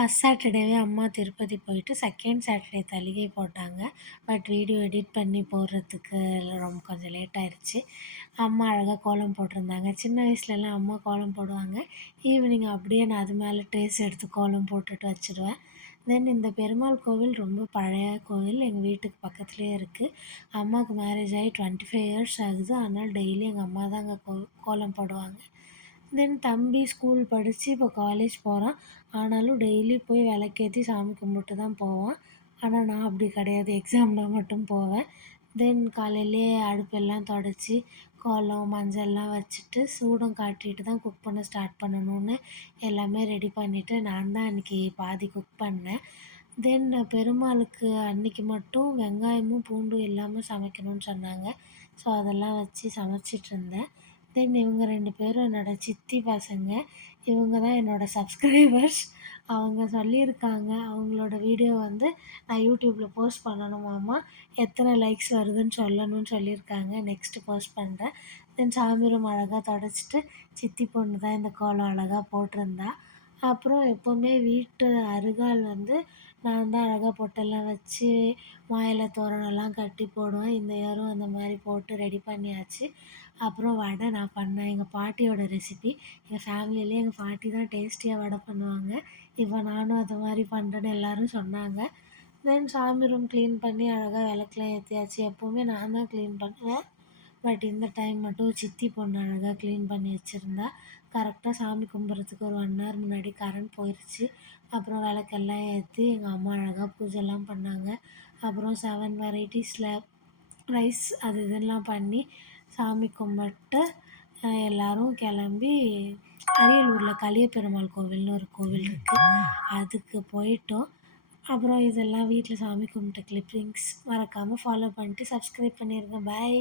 First சாட்டர்டேவே அம்மா திருப்பதி போயிட்டு, second Saturday தளிகை போட்டாங்க. பட் வீடியோ எடிட் பண்ணி போடுறதுக்கு ரொம்ப கொஞ்சம் லேட் ஆயிருச்சு. அம்மா அழகா கோலம் போட்டிருந்தாங்க. சின்ன வயசுலலாம் அம்மா கோலம் போடுவாங்க. ஈவினிங் அப்படியே நான் அது மேலே ட்ரேஸ் எடுத்து கோலம் போட்டுட்டு வச்சுருவேன். தென் இந்த பெருமாள் கோவில் ரொம்ப பழைய கோவில். எங்கள் வீட்டுக்கு பக்கத்துலேயே இருக்குது. அம்மாவுக்கு மேரேஜ் ஆகி 25 இயர்ஸ் ஆகுது. அதனால் டெய்லி எங்கள் அம்மா தான் அங்கே கோலம் போடுவாங்க. தென் தம்பி ஸ்கூல் படித்து இப்போ காலேஜ் போகிறான். ஆனாலும் டெய்லி போய் விளக்கேத்தி சாமி கும்பிட்டு தான் போவான். ஆனால் நான் அப்படி கிடையாது. எக்ஸாம்னா மட்டும் போவேன். தென் காலையிலேயே அடுப்பெல்லாம் தொடச்சி, கோலம், மஞ்சள்லாம் வச்சுட்டு, சூடம் காட்டிட்டு தான் குக் பண்ண ஸ்டார்ட் பண்ணணும்னு எல்லாமே ரெடி பண்ணிவிட்டு, நான் தான் அன்றைக்கி பாதி குக் பண்ணேன். தென் பெருமாளுக்கு அன்றைக்கி மட்டும் வெங்காயமும் பூண்டும் இல்லாமல் சமைக்கணும்னு சொன்னாங்க. ஸோ அதெல்லாம் வச்சு சமைச்சிட்ருந்தேன். தென் இவங்க 2 பேரும் என்னோடய சித்தி பசங்க. இவங்க தான் என்னோடய சப்ஸ்கிரைபர்ஸ். அவங்க சொல்லியிருக்காங்க, அவங்களோட வீடியோ வந்து நான் யூடியூப்பில் போஸ்ட் பண்ணணுமாமா. எத்தனை லைக்ஸ் வருதுன்னு சொல்லணும்னு சொல்லியிருக்காங்க. நெக்ஸ்ட்டு போஸ்ட் பண்ணுறேன். தென் சாமி ரூம் அழகாக தொடச்சிட்டு, சித்தி பொண்ணு தான் இந்த கோலம் அழகாக போட்டிருந்தா. அப்புறம் எப்போவுமே வீட்டு அருகால் வந்து நான் தான் அழகாக பொட்டெல்லாம் வச்சு, மாயிலை தோரணம்லாம் கட்டி போடுவேன். இந்த இயரும் அந்த மாதிரி போட்டு ரெடி பண்ணியாச்சு. அப்புறம் வடை நான் பண்ணேன். எங்கள் பாட்டியோட ரெசிபி. எங்கள் ஃபேமிலியிலே எங்கள் பாட்டி தான் டேஸ்டியாக வடை பண்ணுவாங்க. இப்போ நானும் அது மாதிரி பண்ணுறேன்னு எல்லோரும் சொன்னாங்க. தென் சாமி ரூம் க்ளீன் பண்ணி அழகாக விளக்குலாம் ஏற்றியாச்சு. எப்போவுமே நான் தான் க்ளீன் பண்ணுவேன். பட் இந்த டைம் மட்டும் சித்தி பொண்ணு அழகாக க்ளீன் பண்ணி வச்சுருந்தா. கரெக்டாக சாமி கும்பிட்றதுக்கு ஒரு 1 ஹவர் முன்னாடி கரண்ட் போயிடுச்சு. அப்புறம் விளக்கெல்லாம் ஏற்றி எங்கள் அம்மா அழகாக பூஜைலாம் பண்ணாங்க. அப்புறம் 7 வெரைட்டிஸில் ரைஸ் அது இதெல்லாம் பண்ணி சாமி கும்பிட்டு எல்லோரும் கிளம்பி அரியலூரில் கலியபெருமாள் கோவில்னு ஒரு கோவில் இருக்குது. அதுக்கு போயிட்டோம். அப்புறம் இதெல்லாம் வீட்டில் சாமி கும்பிட்ட கிளிப்பிங்ஸ். மறக்காமல் ஃபாலோ பண்ணிட்டு சப்ஸ்கிரைப் பண்ணிடுங்க. பாய்.